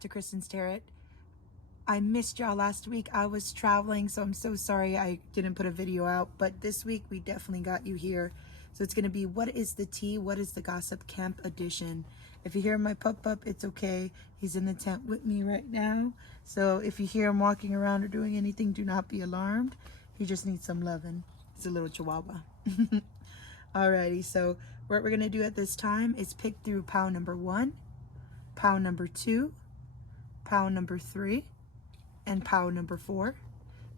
back to Kristen's Tarot. I missed y'all last week. I was traveling, so I'm so sorry I didn't put a video out, but this week we definitely got you here. So it's going to be what is the tea, what is the gossip camp edition. If you hear my pup, it's okay. He's in the tent with me right now. So if you hear him walking around or doing anything, do not be alarmed. He just needs some loving. He's a little chihuahua. Alrighty, so what we're going to do at this time is pick through pile number 1, pile number 2, pile number 3, and pile number 4.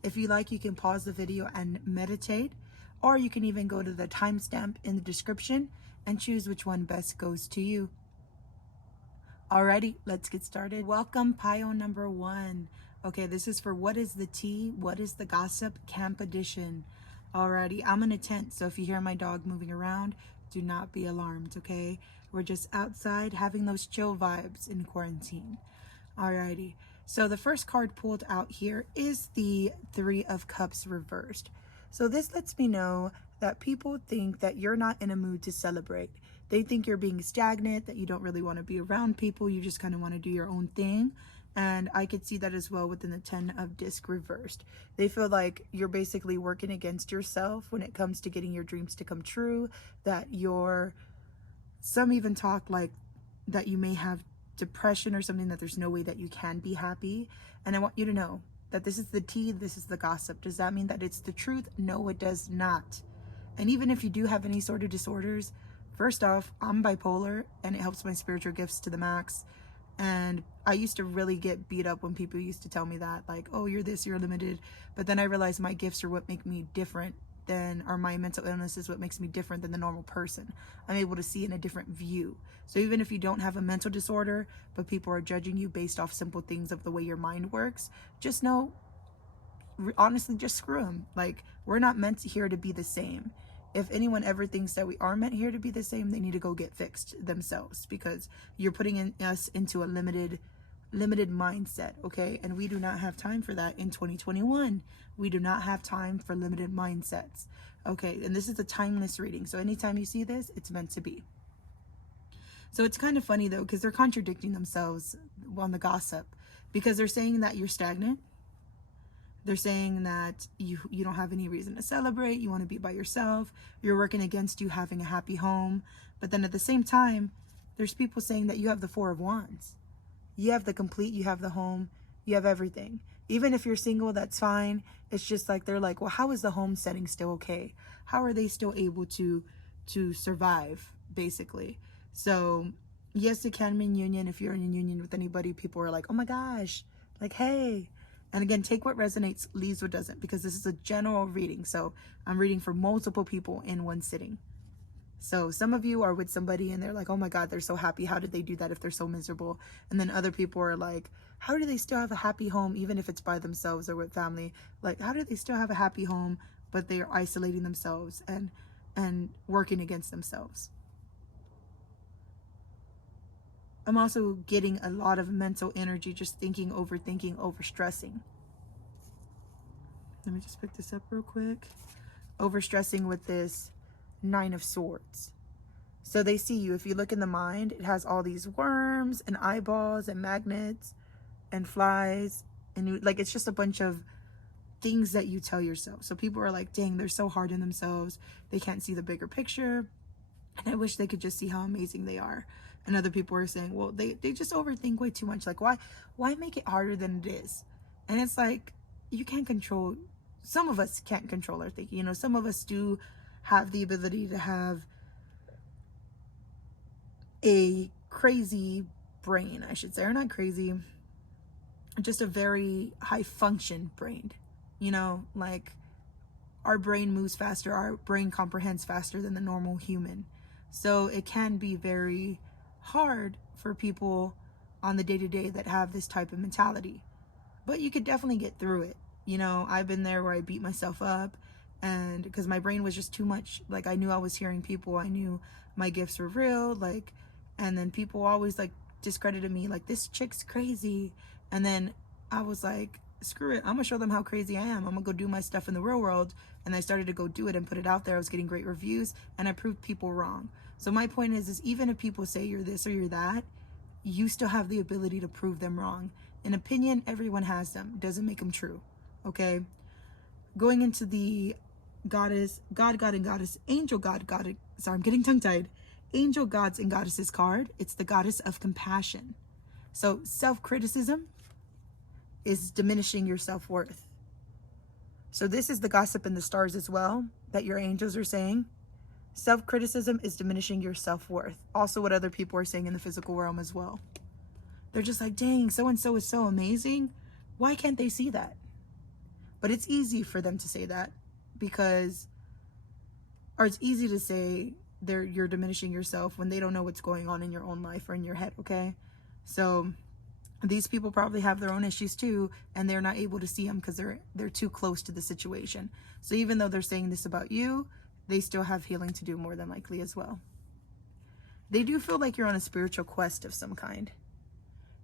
If you like, you can pause the video and meditate, or you can even go to the timestamp in the description and choose which one best goes to you. Alrighty, let's get started. Welcome, pile number 1. Okay, this is for what is the tea, what is the gossip camp edition. Alrighty, I'm in a tent, so if you hear my dog moving around, do not be alarmed, okay? We're just outside having those chill vibes in quarantine. Alrighty, so the first card pulled out here is the 3 of Cups reversed. So this lets me know that people think that you're not in a mood to celebrate. They think you're being stagnant, that you don't really want to be around people, you just kind of want to do your own thing. And I could see that as well within the 10 of disc reversed. They feel like you're basically working against yourself when it comes to getting your dreams to come true, that some even talk like that you may have depression or something, that there's no way that you can be happy. And I want you to know that this is the tea, this is the gossip. Does that mean that it's the truth? No, it does not. And even if you do have any sort of disorders, first off, I'm bipolar and it helps my spiritual gifts to the max. And I used to really get beat up when people used to tell me that, like, oh, you're this, you're limited. But then I realized my gifts are what make me different or my mental illness is what makes me different than the normal person. I'm able to see in a different view. So even if you don't have a mental disorder, but people are judging you based off simple things of the way your mind works, just know, honestly, just screw them. Like, we're not meant here to be the same. If anyone ever thinks that we are meant here to be the same, they need to go get fixed themselves, because you're putting us into a limited mindset, okay? And we do not have time for that in 2021. We do not have time for limited mindsets, okay? And this is a timeless reading, so anytime you see this, it's meant to be. So it's kind of funny though, because they're contradicting themselves on the gossip, because they're saying that you're stagnant. They're saying that you don't have any reason to celebrate, you want to be by yourself, you're working against you having a happy home. But then at the same time, there's people saying that you have the 4 of Wands. You have the complete, you have the home, you have everything. Even if you're single, that's fine. It's just like, they're like, well, how is the home setting still okay? How are they still able to survive, basically? So yes, it can mean union. If you're in a union with anybody, people are like, oh my gosh, like, hey. And again, take what resonates, leaves what doesn't, because this is a general reading. So I'm reading for multiple people in one sitting. So some of you are with somebody and they're like, oh my God, they're so happy. How did they do that if they're so miserable? And then other people are like, how do they still have a happy home, even if it's by themselves or with family? Like, how do they still have a happy home, but they are isolating themselves and working against themselves? I'm also getting a lot of mental energy, just thinking, overthinking, overstressing. Let me just pick this up real quick. Overstressing with this 9 of Swords. So they see you. If you look in the mind, it has all these worms and eyeballs and magnets and flies. And like, it's just a bunch of things that you tell yourself. So people are like, dang, they're so hard on themselves. They can't see the bigger picture. And I wish they could just see how amazing they are. And other people are saying, well, they just overthink way too much. Like, why make it harder than it is? And it's like, you can't control, some of us can't control our thinking. You know, some of us do have the ability to have a crazy brain, I should say, or not crazy, just a very high function brain. You know, like, our brain moves faster, our brain comprehends faster than the normal human. So it can be very hard for people on the day-to-day that have this type of mentality, but you could definitely get through it. You know, I've been there where I beat myself up, and because my brain was just too much. Like, I knew I was hearing people, I knew my gifts were real, like, and then people always like discredited me, like, this chick's crazy. And then I was like, screw it, I'm gonna show them how crazy I am. I'm gonna go do my stuff in the real world. And I started to go do it and put it out there. I was getting great reviews and I proved people wrong. So my point is even if people say you're this or you're that, you still have the ability to prove them wrong. An opinion, everyone has them. Doesn't make them true. Okay? Going into the goddess, God, and goddess, angel, God, sorry, I'm getting tongue-tied. Angel, gods, and goddesses card. It's the goddess of compassion. So self-criticism is diminishing your self-worth. So this is the gossip in the stars as well that your angels are saying. Self-criticism is diminishing your self-worth. Also what other people are saying in the physical realm as well. They're just like, dang, so-and-so is so amazing. Why can't they see that? But it's easy for them to say that because, or it's easy to say you're diminishing yourself when they don't know what's going on in your own life or in your head, okay? So these people probably have their own issues too, and they're not able to see them because they're too close to the situation. So even though they're saying this about you, they still have healing to do more than likely as well. They do feel like you're on a spiritual quest of some kind.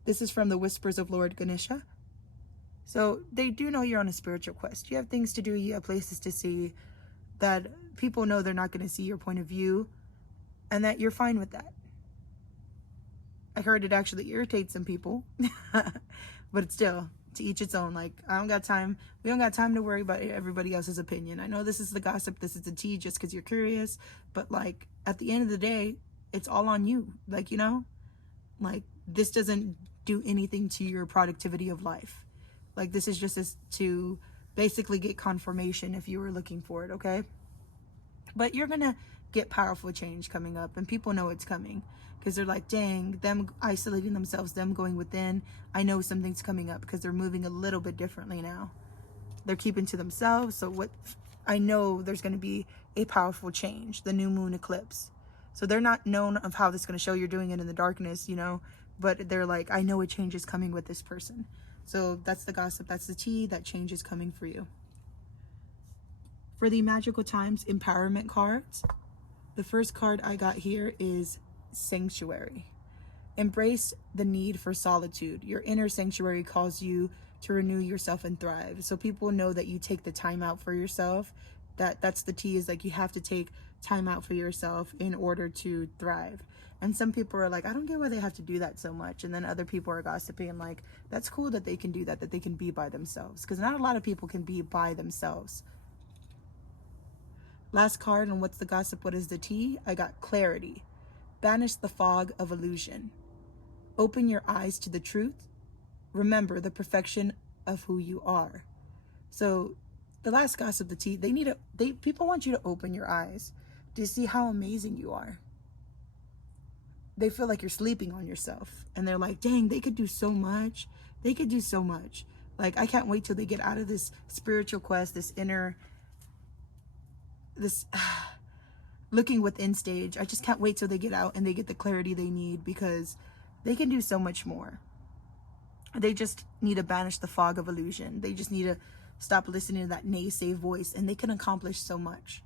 This is from the Whispers of Lord Ganesha. So they do know you're on a spiritual quest. You have things to do, you have places to see, that people know they're not going to see your point of view, and that you're fine with that. I heard it actually irritates some people, but it's still, to each its own. Like, I don't got time. We don't got time to worry about everybody else's opinion. I know this is the gossip, this is the tea just because you're curious, but like, at the end of the day, it's all on you. Like, you know, like, this doesn't do anything to your productivity of life. Like, this is just to basically get confirmation if you were looking for it, okay? But you're gonna get powerful change coming up, and people know it's coming because they're like, dang, them isolating themselves, them going within, I know something's coming up because they're moving a little bit differently now. They're keeping to themselves, so what I know there's going to be a powerful change, the new moon eclipse. So they're not known of how this is going to show you're doing it in the darkness, you know, but they're like, I know a change is coming with this person. So that's the gossip, that's the tea, that change is coming for you. For the Magical Times Empowerment cards, the first card I got here is Sanctuary. Embrace the need for solitude. Your inner sanctuary calls you to renew yourself and thrive. So people know that you take the time out for yourself. That's the tea, is like you have to take time out for yourself in order to thrive. And some people are like, I don't get why they have to do that so much. And then other people are gossiping and like, that's cool that they can do that they can be by themselves. Because not a lot of people can be by themselves. Last card, and what's the gossip, what is the tea? I got Clarity. Banish the fog of illusion. Open your eyes to the truth. Remember the perfection of who you are. So the last gossip, the tea, people want you to open your eyes to see how amazing you are. They feel like you're sleeping on yourself, and they're like, dang, they could do so much. They could do so much. Like, I can't wait till they get out of this spiritual quest, this looking within stage. I just can't wait till they get out and they get the clarity they need, because they can do so much more. They just need to banish the fog of illusion. They just need to stop listening to that naysay voice, and they can accomplish so much.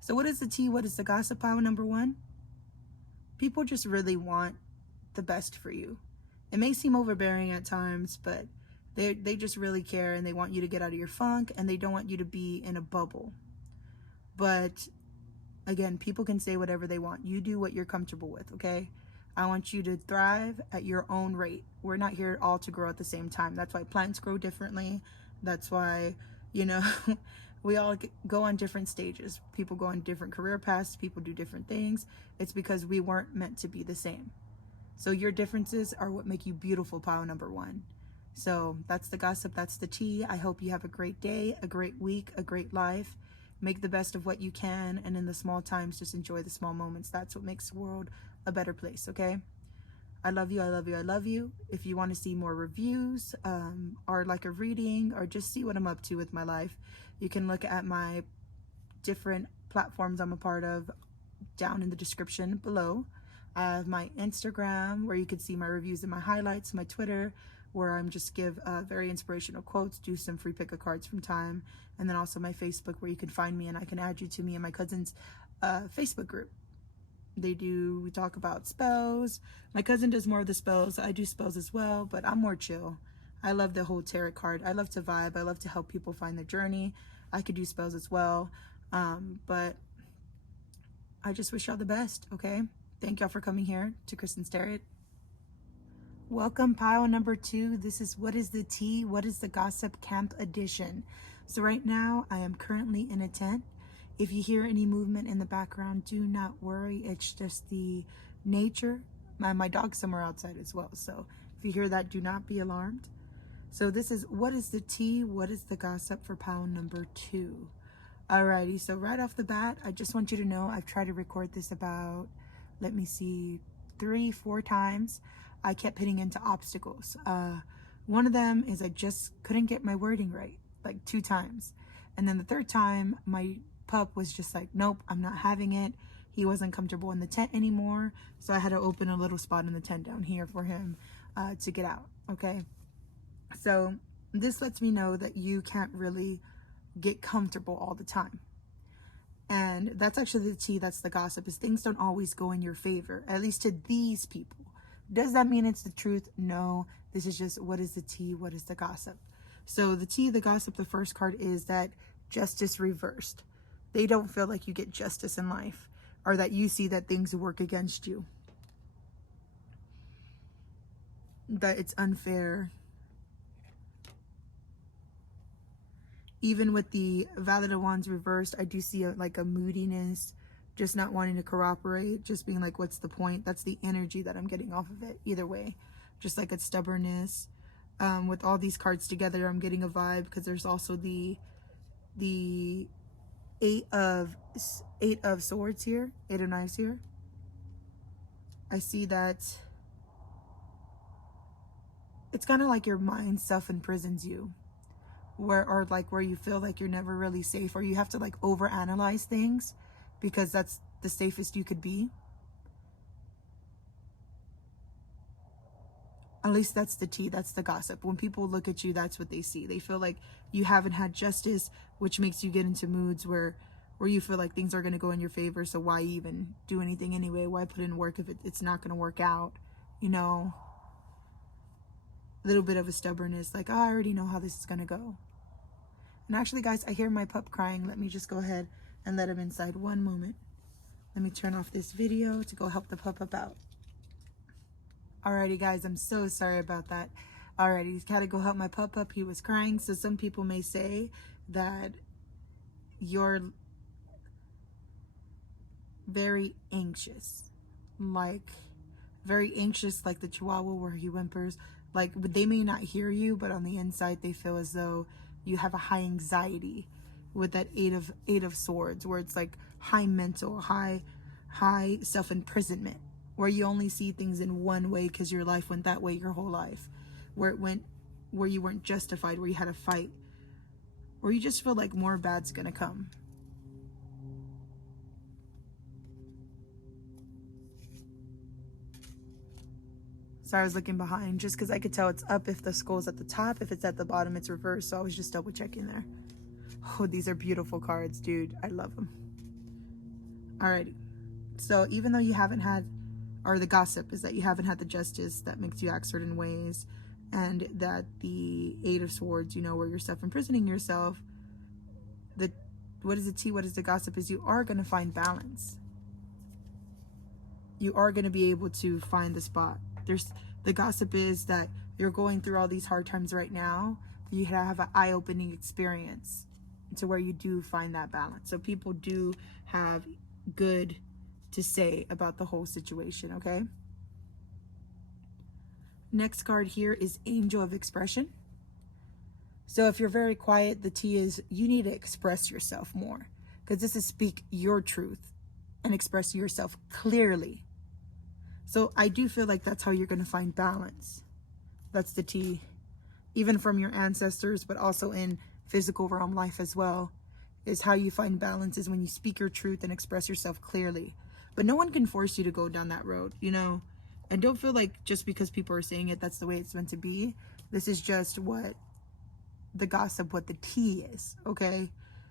So what is the tea? What is the gossip pile number one? People just really want the best for you. It may seem overbearing at times, but they just really care, and they want you to get out of your funk, and they don't want you to be in a bubble. But again, people can say whatever they want. You do what you're comfortable with, okay? I want you to thrive at your own rate. We're not here all to grow at the same time. That's why plants grow differently. That's why, you know, we all go on different stages. People go on different career paths. People do different things. It's because we weren't meant to be the same. So your differences are what make you beautiful, pile number one. So that's the gossip. That's the tea. I hope you have a great day, a great week, a great life. Make the best of what you can. And in the small times, just enjoy the small moments. That's what makes the world a better place, okay? I love you, I love you, I love you. If you want to see more reviews, or like a reading, or just see what I'm up to with my life, you can look at my different platforms I'm a part of down in the description below. I have my Instagram, where you can see my reviews and my highlights, my Twitter, where I'm just give very inspirational quotes, do some free pick-a cards from time, and then also my Facebook, where you can find me and I can add you to me and my cousin's Facebook group. We talk about spells. My cousin does more of the spells. I do spells as well, but I'm more chill. I love the whole tarot card. I love to vibe. I love to help people find their journey. I could do spells as well. But I just wish y'all the best, okay? Thank y'all for coming here to Kristen's Tarot. Welcome, pile number 2. This is What is the Tea? What is the Gossip Camp edition? So right now, I am currently in a tent. If you hear any movement in the background, do not worry. It's just the nature. My dog's somewhere outside as well. So if you hear that, do not be alarmed. So this is What is the Tea? What is the Gossip for pile number 2? Alrighty, so right off the bat, I just want you to know I've tried to record this about, let me see, 3-4 times. I kept hitting into obstacles. One of them is I just couldn't get my wording right, like 2 times. And then the third time, my pup was just like, nope, I'm not having it. He wasn't comfortable in the tent anymore. So I had to open a little spot in the tent down here for him to get out, okay? So this lets me know that you can't really get comfortable all the time. And that's actually the tea, that's the gossip, is things don't always go in your favor, at least to these people. Does that mean it's the truth? No. This is just what is the tea, what is the gossip. So the tea, the gossip, the first card is that justice reversed. They don't feel like you get justice in life, or that you see that things work against you, that it's unfair. Even with the Valid of Wands reversed, I do see like a moodiness, just not wanting to cooperate, just being like, what's the point? That's the energy that I'm getting off of it. Either way, just like a stubbornness. With all these cards together, I'm getting a vibe because there's also the eight of swords here, 8 of knives here. I see that it's kind of like your mind self-imprisons you, or like where you feel like you're never really safe, or you have to like overanalyze things because that's the safest you could be. At least that's the tea, that's the gossip. When people look at you, that's what they see. They feel like you haven't had justice, which makes you get into moods where you feel like things are going to go in your favor. So why even do anything anyway? Why put in work if it's not going to work out? You know, a little bit of a stubbornness, like, oh, I already know how this is going to go. And actually, guys, I hear my pup crying. Let me just go ahead and let him inside. One moment. Let me turn off this video to go help the pup out. Alrighty, guys, I'm so sorry about that. Alrighty, gotta go help my pup up. He was crying. So some people may say that you're very anxious, like the Chihuahua where he whimpers. Like, they may not hear you, but on the inside they feel as though you have a high anxiety with that eight of swords, where it's like high mental, high self-imprisonment, where you only see things in one way because your life went that way your whole life, where you weren't justified, where you had to fight, where you just feel like more bad's gonna come. So I was looking behind just because I could tell it's up if the skull's at the top. If it's at the bottom, it's reversed. So I was just double checking there. Oh, these are beautiful cards, dude. I love them. Alrighty. So even though you haven't had, or the gossip is that you haven't had the justice that makes you act certain ways, and that the 8 of swords, you know, where you're self-imprisoning yourself, what is the tea, what is the gossip, is you are going to find balance. You are going to be able to find the spot. The gossip is that you're going through all these hard times right now. You have an eye-opening experience to where you do find that balance. So people do have good to say about the whole situation, okay? Next card here is Angel of Expression. So if you're very quiet, the tea is you need to express yourself more, because this is speak your truth and express yourself clearly. So I do feel like that's how you're going to find balance. That's the tea, even from your ancestors, but also in physical realm life as well, is how you find balance is when you speak your truth and express yourself clearly. But no one can force you to go down that road, you know? And don't feel like just because people are saying it, that's the way it's meant to be. This is just what the gossip, what the tea is, okay?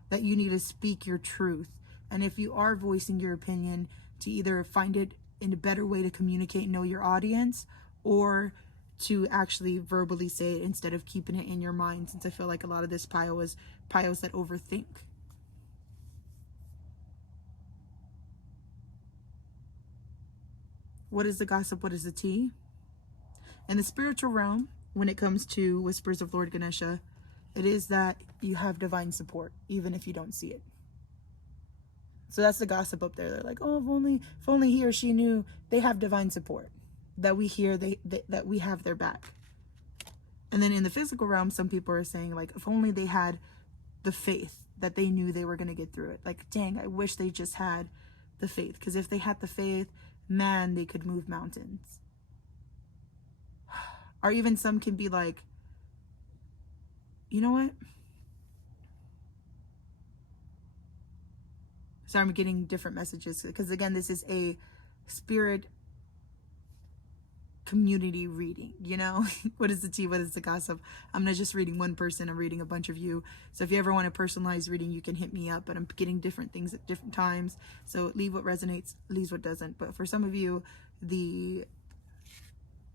That you need to speak your truth. And if you are voicing your opinion, to either find it in a better way to communicate and know your audience, or to actually verbally say it instead of keeping it in your mind, since I feel like a lot of this pile is piles that overthink. What is the gossip? What is the tea? In the spiritual realm, when it comes to whispers of Lord Ganesha, it is that you have divine support, even if you don't see it. So that's the gossip up there. They're like, oh, if only he or she knew. They have divine support that we hear, that we have their back. And then in the physical realm, some people are saying, like, if only they had the faith that they knew they were going to get through it. Like, dang, I wish they just had the faith. Because if they had the faith, man, they could move mountains. Or even some can be like, you know what? So I'm getting different messages. Because again, this is a spirit community reading, you know. What is the tea, what is the gossip? I'm not just reading one person, I'm reading a bunch of you. So if you ever want a personalized reading, you can hit me up. But I'm getting different things at different times, so leave what resonates, leaves what doesn't. But for some of you, the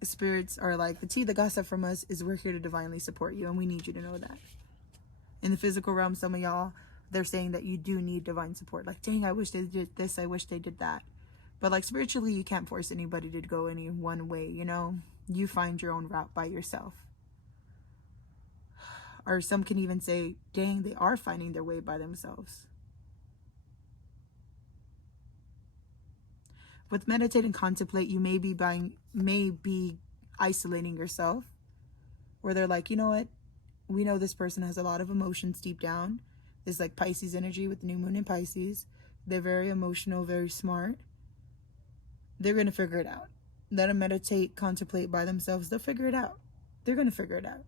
spirits are like, the tea, the gossip from us is we're here to divinely support you, and we need you to know that. In the physical realm, some of y'all, they're saying that you do need divine support. Like, dang, I wish they did this, I wish they did that. But like spiritually, you can't force anybody to go any one way, you know. You find your own route by yourself. Or some can even say, dang, they are finding their way by themselves. With meditate and contemplate, you may be isolating yourself. Where they're like, you know what? We know this person has a lot of emotions deep down. There's like Pisces energy with the new moon in Pisces. They're very emotional, very smart. They're going to figure it out. Let them meditate, contemplate by themselves. They'll figure it out. They're going to figure it out.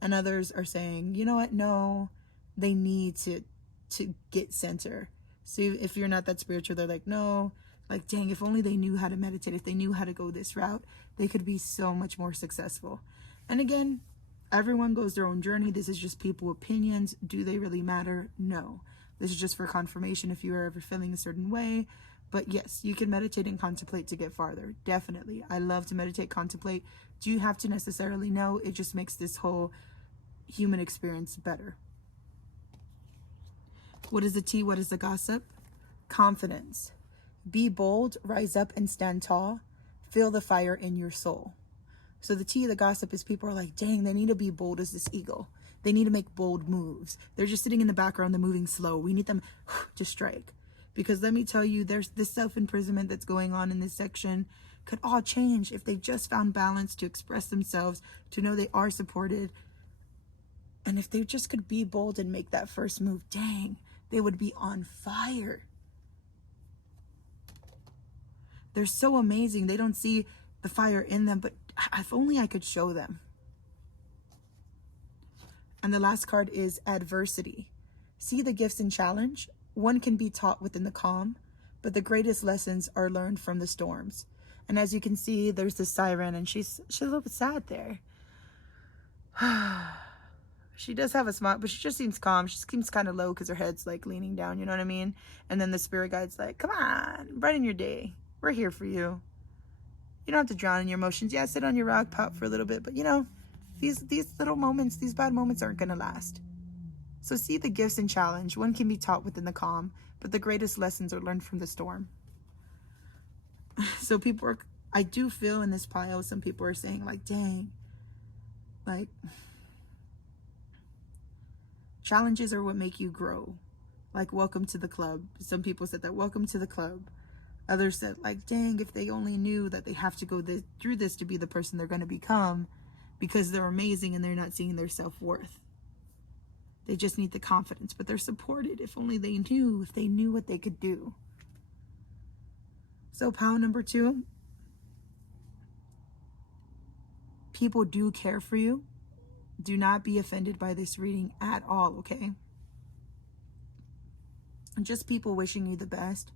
And others are saying, you know what? No, they need to get center. So if you're not that spiritual, they're like, no, like, dang, if only they knew how to meditate, if they knew how to go this route, they could be so much more successful. And again, everyone goes their own journey. This is just people opinions. Do they really matter? No. This is just for confirmation if you are ever feeling a certain way. But yes, you can meditate and contemplate to get farther. Definitely. I love to meditate, contemplate. Do you have to necessarily know? It just makes this whole human experience better. What is the tea? What is the gossip? Confidence. Be bold, rise up and stand tall. Feel the fire in your soul. So the tea, the gossip is people are like, dang, they need to be bold as this eagle. They need to make bold moves. They're just sitting in the background. They're moving slow. We need them to strike. Because let me tell you, there's this self-imprisonment that's going on in this section could all change if they just found balance to express themselves, to know they are supported. And if they just could be bold and make that first move, dang, they would be on fire. They're so amazing. They don't see the fire in them, but if only I could show them. And the last card is adversity. See the gifts and challenge. One can be taught within the calm, but the greatest lessons are learned from the storms. And as you can see, there's the siren, and she's a little bit sad there. She does have a smile, but she just seems calm. She seems kind of low because her head's like leaning down, you know what I mean? And then the spirit guide's like, come on, brighten your day. We're here for you. You don't have to drown in your emotions. Yeah, sit on your rock, pop for a little bit, but you know, these little moments, these bad moments aren't gonna last. So see the gifts and challenge. One can be taught within the calm, but the greatest lessons are learned from the storm. So people are, I do feel in this pile, some people are saying like, dang, like, challenges are what make you grow. Like, welcome to the club. Some people said that, welcome to the club. Others said like, dang, if they only knew that they have to go through this to be the person they're going to become, because they're amazing and they're not seeing their self-worth. They just need the confidence, but they're supported. If only they knew, if they knew what they could do. So pile number 2, people do care for you. Do not be offended by this reading at all, okay? Just people wishing you the best.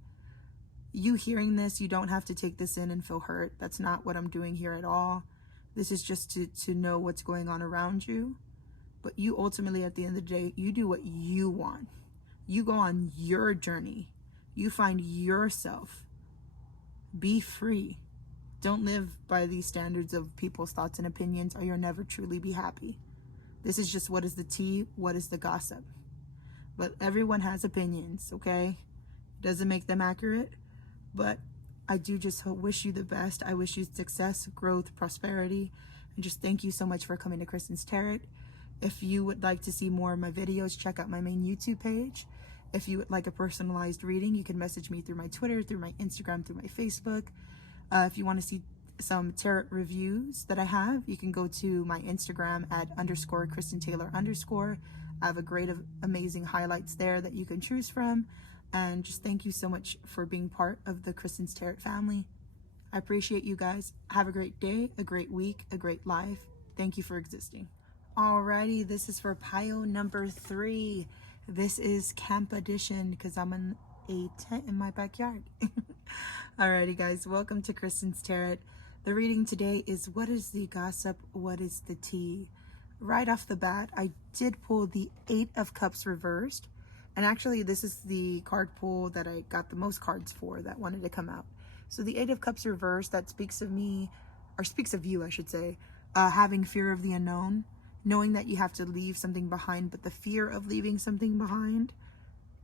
You hearing this, you don't have to take this in and feel hurt. That's not what I'm doing here at all. This is just to know what's going on around you. But you ultimately, at the end of the day, you do what you want. You go on your journey. You find yourself. Be free. Don't live by these standards of people's thoughts and opinions, or you'll never truly be happy. This is just what is the tea, what is the gossip. But everyone has opinions, okay? Doesn't make them accurate, but I do just wish you the best. I wish you success, growth, prosperity, and just thank you so much for coming to Kristen's Tarot. If you would like to see more of my videos, check out my main YouTube page. If you would like a personalized reading, you can message me through my Twitter, through my Instagram, through my Facebook. If you want to see some tarot reviews that I have, you can go to my Instagram at _KristenTaylor_. I have a great, amazing highlights there that you can choose from. And just thank you so much for being part of the Kristen's Tarot family. I appreciate you guys. Have a great day, a great week, a great life. Thank you for existing. Alrighty, this is for pile number 3. This is camp edition because I'm in a tent in my backyard. Alrighty guys, welcome to Kristen's Tarot. The reading today is what is the gossip, what is the tea? Right off the bat, I did pull the 8 of Cups reversed. And actually, this is the card pull that I got the most cards for that wanted to come out. So the 8 of Cups reversed, that speaks of me, or speaks of you, I should say, having fear of the unknown, knowing that you have to leave something behind, but the fear of leaving something behind,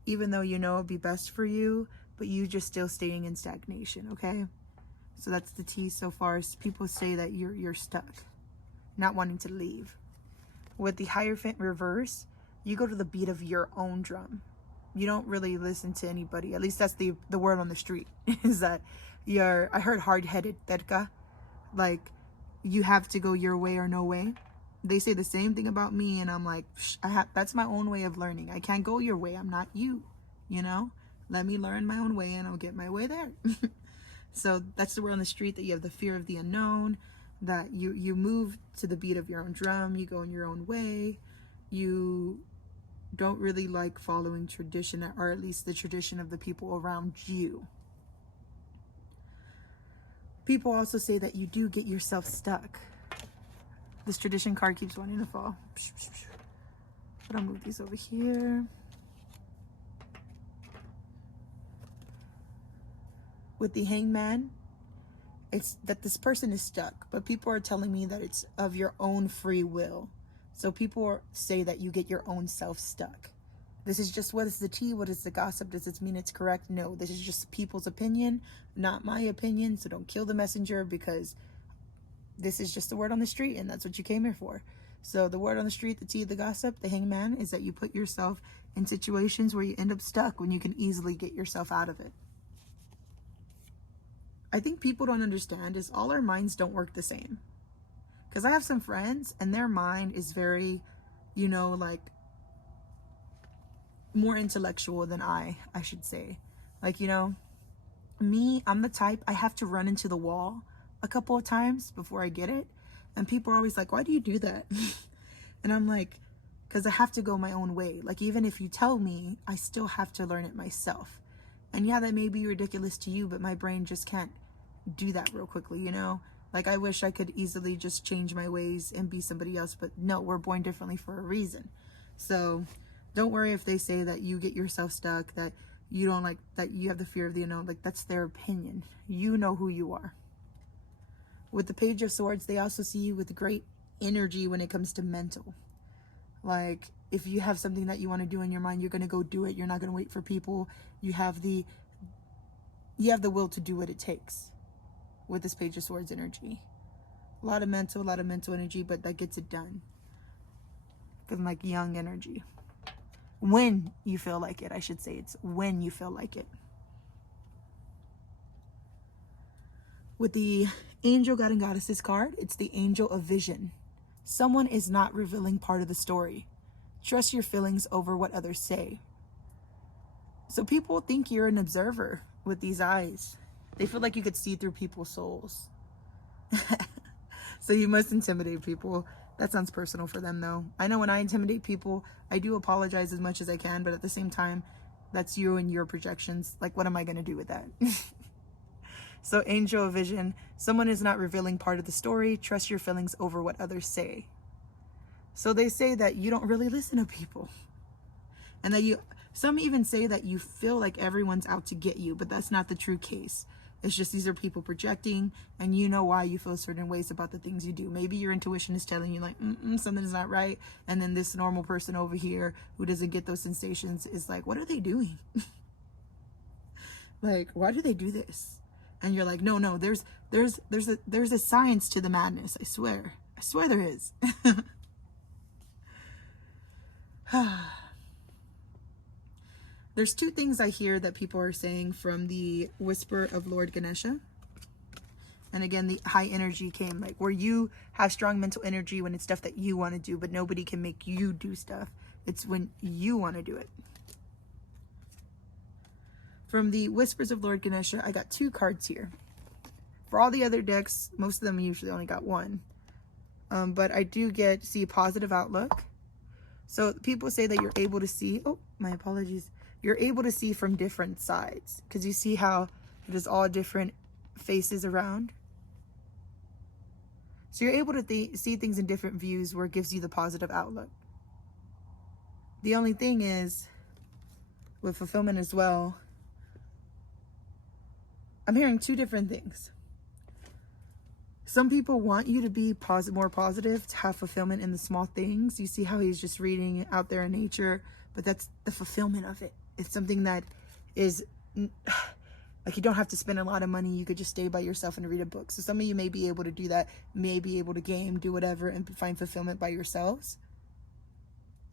even though you know it'd be best for you, but you just still staying in stagnation, okay? So that's the tea so far. Is people say that you're stuck, not wanting to leave. With the Hierophant reverse, you go to the beat of your own drum. You don't really listen to anybody. At least that's the word on the street, is that I heard hard-headed, terca, like you have to go your way or no way. They say the same thing about me, and I'm like, that's my own way of learning. I can't go your way. I'm not you, you know? Let me learn my own way and I'll get my way there. So that's the word on the street, that you have the fear of the unknown, that you move to the beat of your own drum, you go in your own way, you don't really like following tradition, or at least the tradition of the people around you. People also say that you do get yourself stuck. This tradition card keeps wanting to fall. But I'll move these over here. With the Hangman, it's that this person is stuck, but people are telling me that it's of your own free will. So people say that you get your own self stuck. This is just, what is the tea? What is the gossip? Does this mean it's correct? No, this is just people's opinion, not my opinion. So don't kill the messenger, because this is just the word on the street, and that's what you came here for. So the word on the street, the tea, the gossip, the Hangman, is that you put yourself in situations where you end up stuck when you can easily get yourself out of it. I think people don't understand is all our minds don't work the same. Because I have some friends and their mind is very, you know, like more intellectual than I should say. Like, you know, me, I'm the type, I have to run into the wall a couple of times before I get it. And people are always like, why do you do that? And I'm like, because I have to go my own way. Like, even if you tell me, I still have to learn it myself. And yeah, that may be ridiculous to you, but my brain just can't do that real quickly, you know? Like, I wish I could easily just change my ways and be somebody else, but no, we're born differently for a reason. So don't worry if they say that you get yourself stuck, that you don't like, that you have the fear of the unknown. Like, that's their opinion. You know who you are. With the Page of Swords, they also see you with great energy when it comes to mental. Like, if you have something that you want to do in your mind, you're going to go do it. You're not going to wait for people. You have the will to do what it takes with this Page of Swords energy. A lot of mental energy, but that gets it done. Because like young energy. When you feel like it, I should say. It's when you feel like it. With the Angel, God, and Goddesses card, it's the Angel of Vision. Someone is not revealing part of the story. Trust your feelings over what others say. So people think you're an observer with these eyes. They feel like you could see through people's souls. So you must intimidate people. That sounds personal for them though. I know when I intimidate people, I do apologize as much as I can, but at the same time, that's you and your projections. Like, what am I going to do with that? So Angel of Vision, someone is not revealing part of the story. Trust your feelings over what others say. So they say that you don't really listen to people. And that some even say that you feel like everyone's out to get you, but that's not the true case. It's just these are people projecting, and you know why you feel certain ways about the things you do. Maybe your intuition is telling you like, something's not right. And then this normal person over here who doesn't get those sensations is like, what are they doing? Like, why do they do this? And you're like, no, there's a science to the madness. I swear there is. There's two things I hear that people are saying from the whisper of Lord Ganesha. And again, the high energy came, like where you have strong mental energy when it's stuff that you want to do, but nobody can make you do stuff. It's when you want to do it. From the whispers of Lord Ganesha, I got 2 cards here. For all the other decks, most of them usually only got 1. But I do see a positive outlook. So people say that you're able to see, oh, my apologies. You're able to see from different sides, because you see how it is all different faces around. So you're able to see things in different views where it gives you the positive outlook. The only thing is, with fulfillment as well, I'm hearing 2 different things. Some people want you to be more positive, to have fulfillment in the small things. You see how he's just reading out there in nature, but that's the fulfillment of it. It's something that is like you don't have to spend a lot of money. You could just stay by yourself and read a book. So some of you may be able to do that, may be able to game, do whatever, and find fulfillment by yourselves.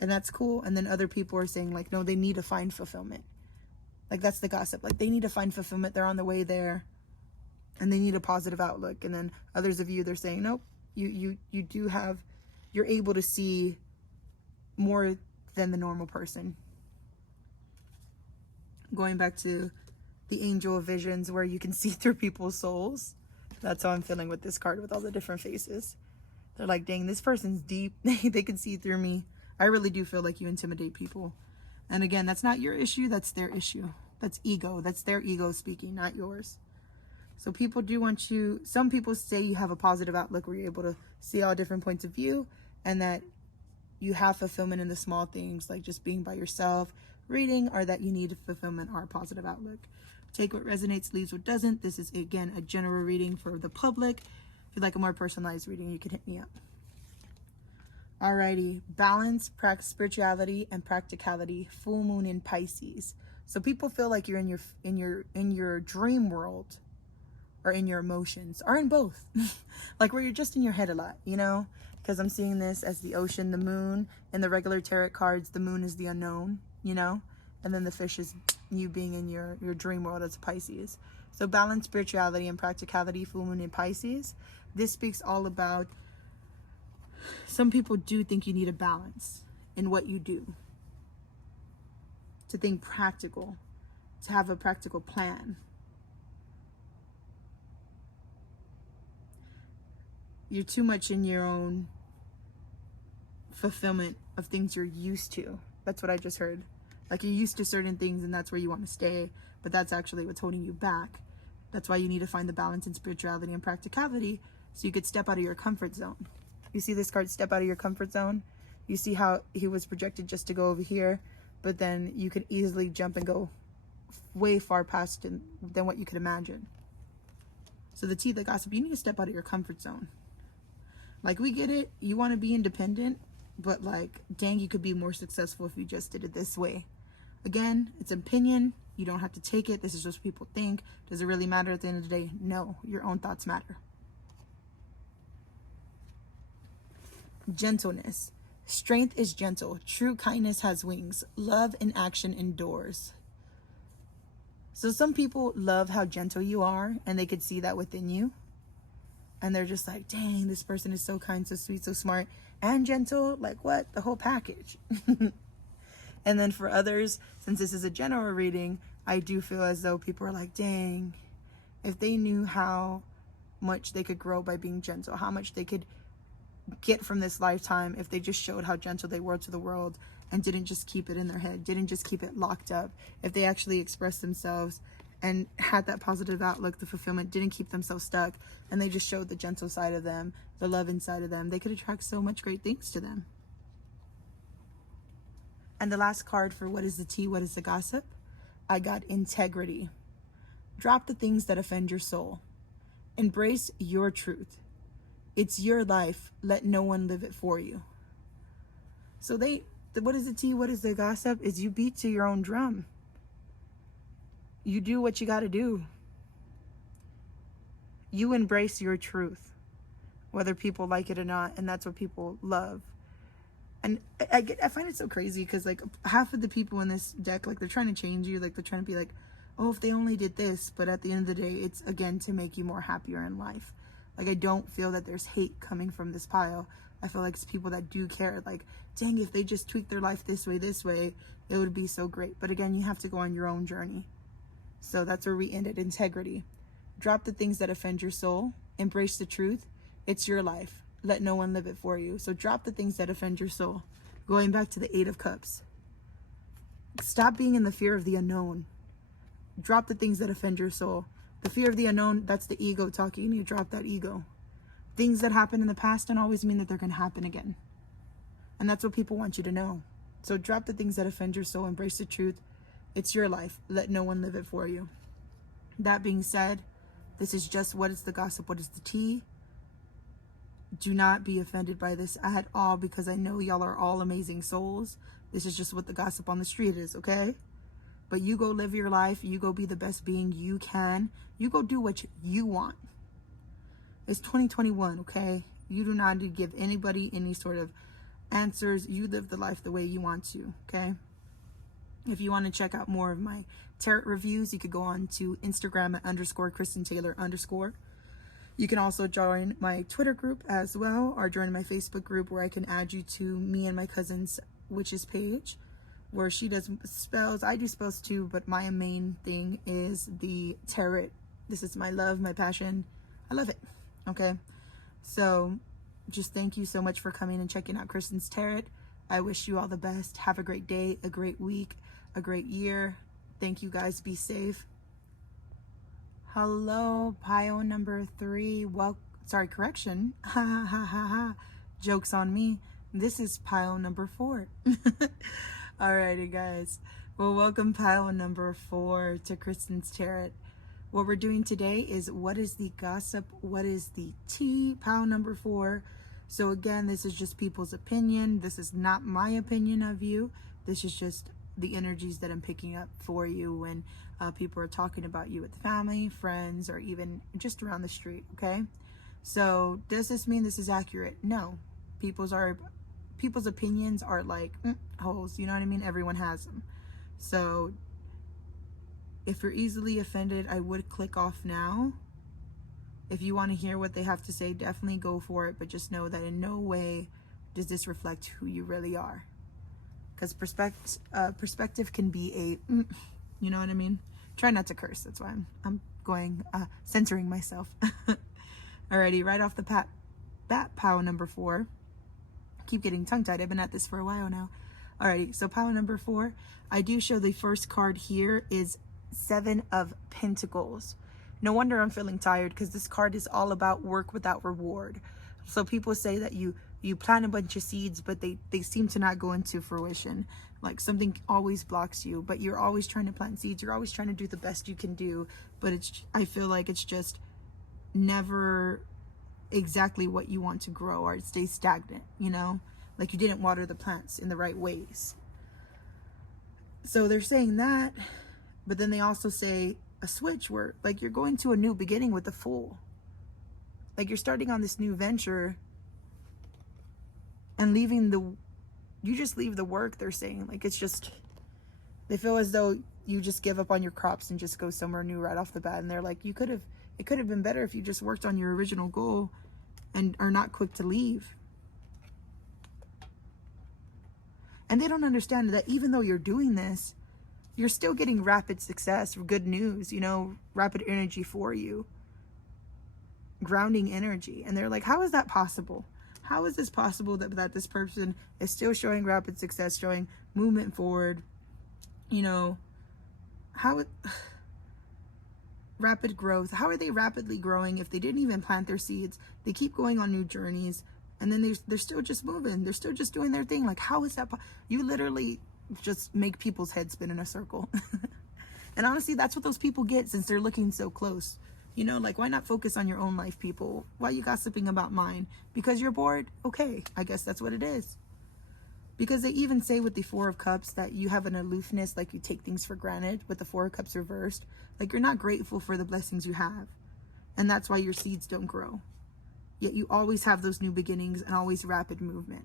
And that's cool. And then other people are saying like, no, they need to find fulfillment. Like that's the gossip. Like they need to find fulfillment. They're on the way there. And they need a positive outlook. And then others of you, they're saying, nope, you're able to see more than the normal person. Going back to the angel of visions, where you can see through people's souls. That's how I'm feeling with this card, with all the different faces. They're like, dang, this person's deep. They can see through me. I really do feel like you intimidate people. And again, that's not your issue. That's their issue. That's ego. That's their ego speaking, not yours. So people do want you, some people say you have a positive outlook where you're able to see all different points of view, and that you have fulfillment in the small things, like just being by yourself, reading, or that you need fulfillment or a positive outlook. Take what resonates, leaves what doesn't. This is, again, a general reading for the public. If you'd like a more personalized reading, you can hit me up. Alrighty, balance, spirituality, and practicality. Full moon in Pisces. So people feel like you're in your dream world, or in your emotions, or in both. Like where you're just in your head a lot, you know? Because I'm seeing this as the ocean, the moon. In the regular tarot cards, the moon is the unknown, you know? And then the fish is you being in your dream world as Pisces. So balance, spirituality, and practicality, full moon in Pisces. This speaks all about, some people do think you need a balance in what you do. To think practical, to have a practical plan. You're too much in your own fulfillment of things you're used to. That's what I just heard. Like you're used to certain things and that's where you want to stay, but that's actually what's holding you back. That's why you need to find the balance in spirituality and practicality, so you could step out of your comfort zone. You see this card, step out of your comfort zone? You see how he was projected just to go over here, but then you could easily jump and go way far past than what you could imagine. So the tea, the gossip, you need to step out of your comfort zone. Like, we get it, you want to be independent, but like, dang, you could be more successful if you just did it this way. Again, it's opinion. You don't have to take it. This is just what people think. Does it really matter at the end of the day? No, your own thoughts matter. Gentleness. Strength is gentle. True kindness has wings. Love in action endures. So some people love how gentle you are, and they could see that within you. And they're just like, dang, this person is so kind, so sweet, so smart, and gentle. Like, what? The whole package. And then for others, since this is a general reading, I do feel as though people are like, dang, if they knew how much they could grow by being gentle, how much they could get from this lifetime if they just showed how gentle they were to the world and didn't just keep it in their head, didn't just keep it locked up. If they actually expressed themselves and had that positive outlook, the fulfillment, didn't keep themselves stuck, and they just showed the gentle side of them, the love inside of them, they could attract so much great things to them. And the last card for what is the tea, what is the gossip? I got integrity. Drop the things that offend your soul. Embrace your truth. It's your life. Let no one live it for you. So what is the tea, what is the gossip? Is you beat to your own drum. You do what you got to do. You embrace your truth, whether people like it or not, and that's what people love. And I find it so crazy because like half of the people in this deck, like they're trying to change you, like they're trying to be like, oh, if they only did this, but at the end of the day, it's again to make you more happier in life. Like I don't feel that there's hate coming from this pile. I feel like it's people that do care, like, dang, if they just tweak their life this way, it would be so great. But again, you have to go on your own journey. So that's where we ended. Integrity. Drop the things that offend your soul. Embrace the truth. It's your life. Let no one live it for you. So drop the things that offend your soul. Going back to the 8 of Cups. Stop being in the fear of the unknown. Drop the things that offend your soul. The fear of the unknown, that's the ego talking. You need to drop that ego. Things that happened in the past don't always mean that they're going to happen again. And that's what people want you to know. So drop the things that offend your soul. Embrace the truth. It's your life. Let no one live it for you. That being said, this is just what is the gossip, what is the tea. Do not be offended by this at all because I know y'all are all amazing souls. This is just what the gossip on the street is, okay? But you go live your life. You go be the best being you can. You go do what you want. It's 2021, okay? You do not need to give anybody any sort of answers. You live the life the way you want to, okay? If you want to check out more of my tarot reviews, you could go on to Instagram at _KristenTaylor_. You can also join my Twitter group as well, or join my Facebook group where I can add you to me and my cousin's witch's page, where she does spells. I do spells too, but my main thing is the tarot. This is my love, my passion. I love it, okay? So just thank you so much for coming and checking out Kristen's Tarot. I wish you all the best. Have a great day, a great week, a great year. Thank you guys. Be safe. Hello, pile number 3. Well, sorry, correction. Ha ha ha ha. Joke's on me. This is pile number 4. Alrighty, guys. Well, welcome pile number 4 to Kristen's Tarot. What we're doing today is what is the gossip? What is the tea? Pile number 4. So again, this is just people's opinion. This is not my opinion of you. This is just the energies that I'm picking up for you when people are talking about you with family, friends, or even just around the street, okay? So does this mean this is accurate? No. People's opinions are like holes, you know what I mean? Everyone has them. So if you're easily offended, I would click off now. If you want to hear what they have to say, definitely go for it, but just know that in no way does this reflect who you really are. Because perspective can be a, you know what I mean? Try not to curse. That's why I'm going, censoring myself. Alrighty, right off the bat, pile number 4. Keep getting tongue-tied. I've been at this for a while now. Alrighty, so pile number 4. I do show the first card here is 7 of Pentacles. No wonder I'm feeling tired because this card is all about work without reward. So people say that you plant a bunch of seeds, but they seem to not go into fruition. Like something always blocks you, but you're always trying to plant seeds. You're always trying to do the best you can do, but I feel like it's just never exactly what you want to grow, or it stays stagnant, you know? Like you didn't water the plants in the right ways. So they're saying that, but then they also say a switch where like you're going to a new beginning with the Fool. Like you're starting on this new venture and you just leave the work, they're saying. Like it's just, they feel as though you just give up on your crops and just go somewhere new right off the bat. And they're like, it could have been better if you just worked on your original goal and are not quick to leave. And they don't understand that even though you're doing this, you're still getting rapid success, good news, you know, rapid energy for you. Grounding energy. And they're like, how is that possible? How is this possible that this person is still showing rapid success, showing movement forward? You know, rapid growth. How are they rapidly growing if they didn't even plant their seeds? They keep going on new journeys and then they're still just moving. They're still just doing their thing. Like, how is that? You literally just make people's heads spin in a circle. And honestly, that's what those people get since they're looking so close. You know, like, why not focus on your own life, people? Why are you gossiping about mine? Because you're bored? Okay, I guess that's what it is. Because they even say with the 4 of Cups that you have an aloofness, like you take things for granted with the 4 of Cups reversed. Like you're not grateful for the blessings you have. And that's why your seeds don't grow. Yet you always have those new beginnings and always rapid movement.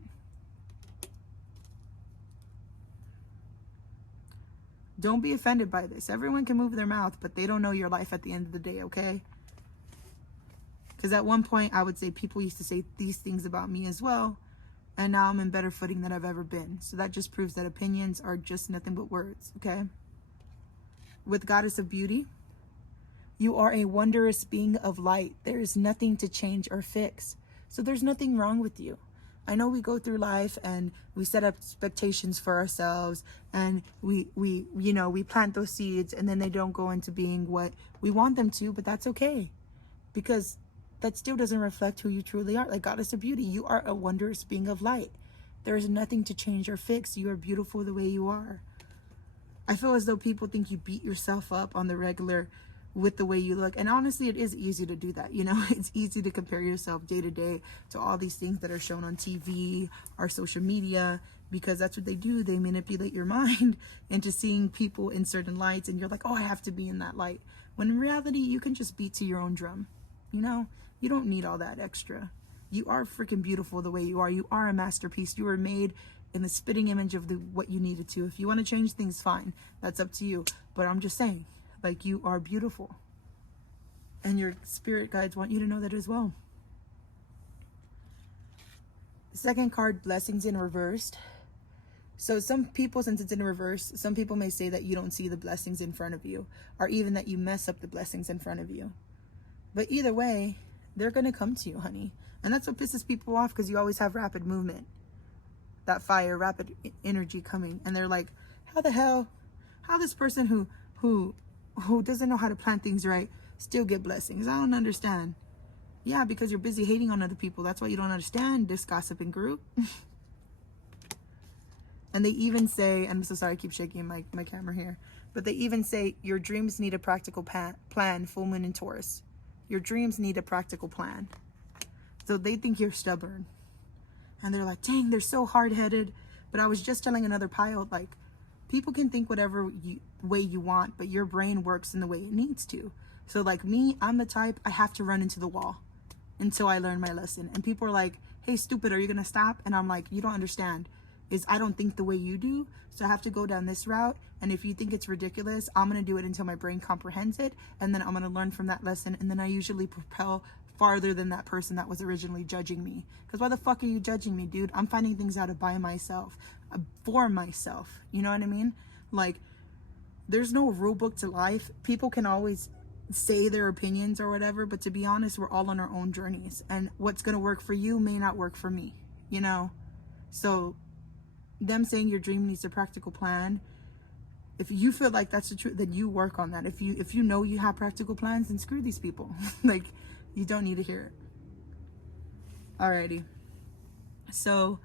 Don't be offended by this. Everyone can move their mouth, but they don't know your life at the end of the day, okay? Because at one point, I would say people used to say these things about me as well. And now I'm in better footing than I've ever been. So that just proves that opinions are just nothing but words, okay? With Goddess of Beauty, you are a wondrous being of light. There is nothing to change or fix. So there's nothing wrong with you. I know we go through life and we set up expectations for ourselves, and we plant those seeds and then they don't go into being what we want them to, but that's okay. Because that still doesn't reflect who you truly are. Like Goddess of Beauty, you are a wondrous being of light. There is nothing to change or fix. You are beautiful the way you are. I feel as though people think you beat yourself up on the regular with the way you look. And honestly, it is easy to do that. You know, it's easy to compare yourself day to day to all these things that are shown on TV or social media, because that's what they do. They manipulate your mind into seeing people in certain lights. And you're like, oh, I have to be in that light. When in reality, you can just beat to your own drum. You know, you don't need all that extra. You are freaking beautiful the way you are. You are a masterpiece. You were made in the spitting image of what you needed to. If you want to change things, fine. That's up to you. But I'm just saying, like, you are beautiful. And your spirit guides want you to know that as well. Second card, blessings in reversed. So some people, since it's in reverse, some people may say that you don't see the blessings in front of you, or even that you mess up the blessings in front of you. But either way, they're going to come to you, honey. And that's what pisses people off, because you always have rapid movement. That fire, rapid energy coming. And they're like, how the hell, how this person who doesn't know how to plan things right still get blessings? I don't understand. Yeah, because you're busy hating on other people. That's why you don't understand this gossiping group. And they even say, and I'm so sorry I keep shaking my camera here, but they even say your dreams need a practical plan, full moon in Taurus. Your dreams need a practical plan. So they think you're stubborn. And they're like, dang, they're so hard-headed. But I was just telling another pile, like, people can think whatever way you want, but your brain works in the way it needs to. So like me, I'm the type, I have to run into the wall until I learn my lesson. And people are like, hey, stupid, are you going to stop? And I'm like, you don't understand. I don't think the way you do, so I have to go down this route. And if you think it's ridiculous, I'm going to do it until my brain comprehends it. And then I'm going to learn from that lesson. And then I usually propel farther than that person that was originally judging me. Because why the fuck are you judging me, dude? I'm finding things out by myself, for myself. You know what I mean? Like, there's no rule book to life. People can always say their opinions or whatever, but to be honest, we're all on our own journeys. And what's going to work for you may not work for me, you know? So them saying your dream needs a practical plan, if you feel like that's the truth, then you work on that. If you know you have practical plans, then screw these people. Like, you don't need to hear it. Alrighty. So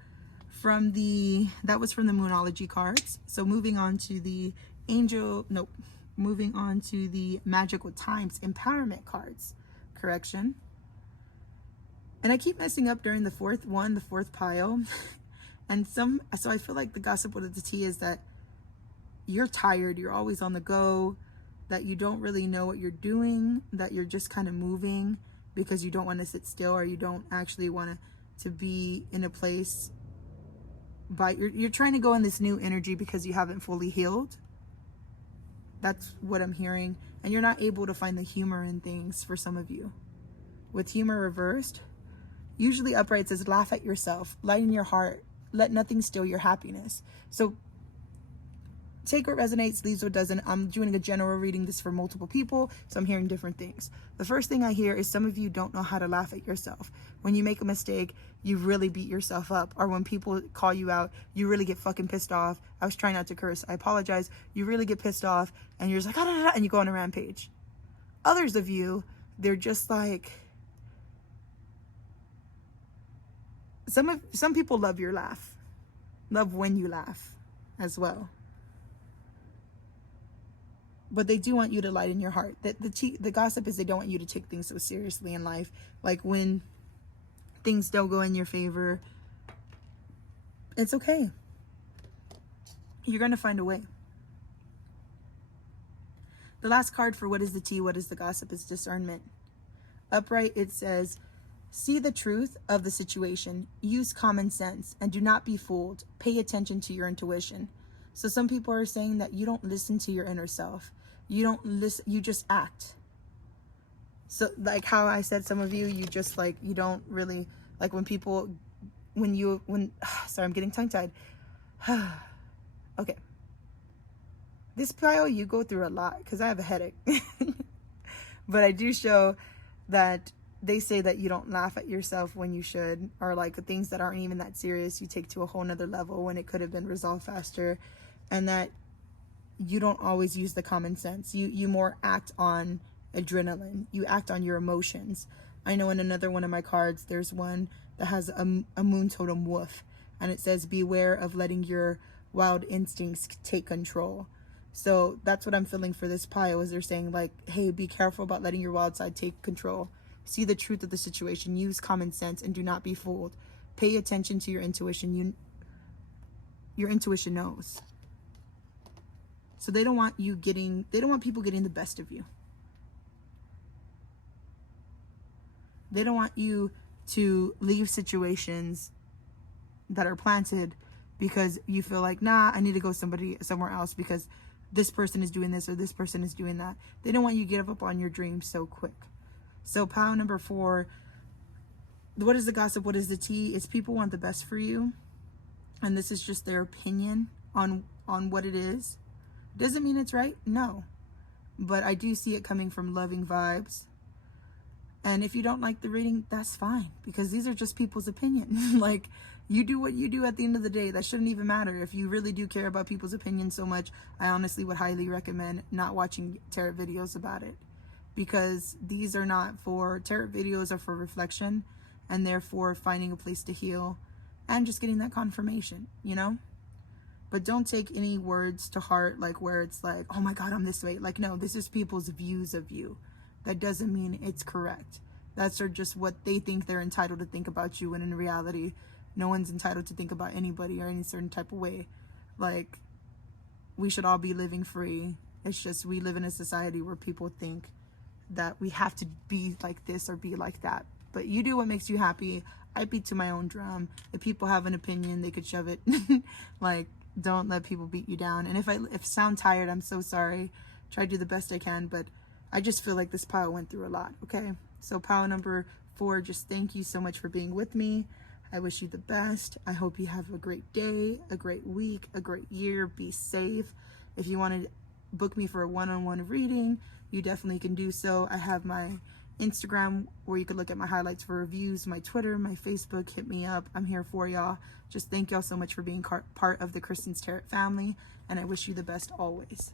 that was from the Moonology cards. So moving on to the Magical Times Empowerment cards. Correction. And I keep messing up during the fourth pile. And so I feel like the gossip with the tea is that you're tired, you're always on the go, that you don't really know what you're doing, that you're just kind of moving because you don't want to sit still, or you don't actually want to be in a place, but you're trying to go in this new energy because you haven't fully healed. That's what I'm hearing. And you're not able to find the humor in things for some of you. With humor reversed, usually upright says laugh at yourself, lighten your heart, let nothing steal your happiness. So take what resonates, leaves what doesn't. I'm doing a general reading, this for multiple people, so I'm hearing different things. The first thing I hear is some of you don't know how to laugh at yourself. When you make a mistake, you really beat yourself up. Or when people call you out, you really get fucking pissed off. I was trying not to curse, I apologize. You really get pissed off and you're just like, and you go on a rampage. Others of you, they're just like, some people love your laugh, love when you laugh as well. But they do want you to lighten your heart. The gossip is they don't want you to take things so seriously in life. Like when things don't go in your favor, it's okay. You're going to find a way. The last card for what is the tea, what is the gossip, is discernment. Upright, it says, see the truth of the situation, use common sense, and do not be fooled. Pay attention to your intuition. So some people are saying that you don't listen to your inner self. You don't listen, you just act. So like how I said, some of you, you just like, you don't really, like when people, sorry, I'm getting tongue-tied. Okay. This pile, you go through a lot because I have a headache. But I do show that they say that you don't laugh at yourself when you should, or like things that aren't even that serious, you take to a whole nother level when it could have been resolved faster, and that you don't always use the common sense. You more act on adrenaline. You act on your emotions. I know in another one of my cards, there's one that has a moon totem wolf, and it says, beware of letting your wild instincts take control. So that's what I'm feeling for this pile, is they're saying like, hey, be careful about letting your wild side take control. See the truth of the situation, use common sense, and do not be fooled. Pay attention to your intuition. Your intuition knows. So they don't want people getting the best of you. They don't want you to leave situations that are planted because you feel like, nah, I need to go somewhere else because this person is doing this or this person is doing that. They don't want you to give up on your dreams so quick. So pile number 4, what is the gossip? What is the tea? It's people want the best for you. And this is just their opinion on what it is. Doesn't mean it's right. No. But I do see it coming from loving vibes. And if you don't like the reading, that's fine, because these are just people's opinion. Like, you do what you do at the end of the day. That shouldn't even matter. If you really do care about people's opinions so much, I honestly would highly recommend not watching tarot videos about it, because these are not for tarot videos, are for reflection, and therefore finding a place to heal and just getting that confirmation, you know? But don't take any words to heart, like where it's like, oh my God, I'm this way. Like, no, this is people's views of you. That doesn't mean it's correct. That's just what they think they're entitled to think about you, when in reality, no one's entitled to think about anybody or any certain type of way. Like, we should all be living free. It's just we live in a society where people think that we have to be like this or be like that. But you do what makes you happy. I beat to my own drum. If people have an opinion, they could shove it. Like, don't let people beat you down. And if I sound tired, I'm so sorry. Try to do the best I can, but I just feel like this pile went through a lot, okay? So pile number 4, just thank you so much for being with me. I wish you the best. I hope you have a great day, a great week, a great year. Be safe. If you want to book me for a one-on-one reading, you definitely can do so. I have my Instagram where you can look at my highlights for reviews, my Twitter, my Facebook. Hit me up. I'm here for y'all. Just thank y'all so much for being part of the Kristen's Tarot family, and I wish you the best always.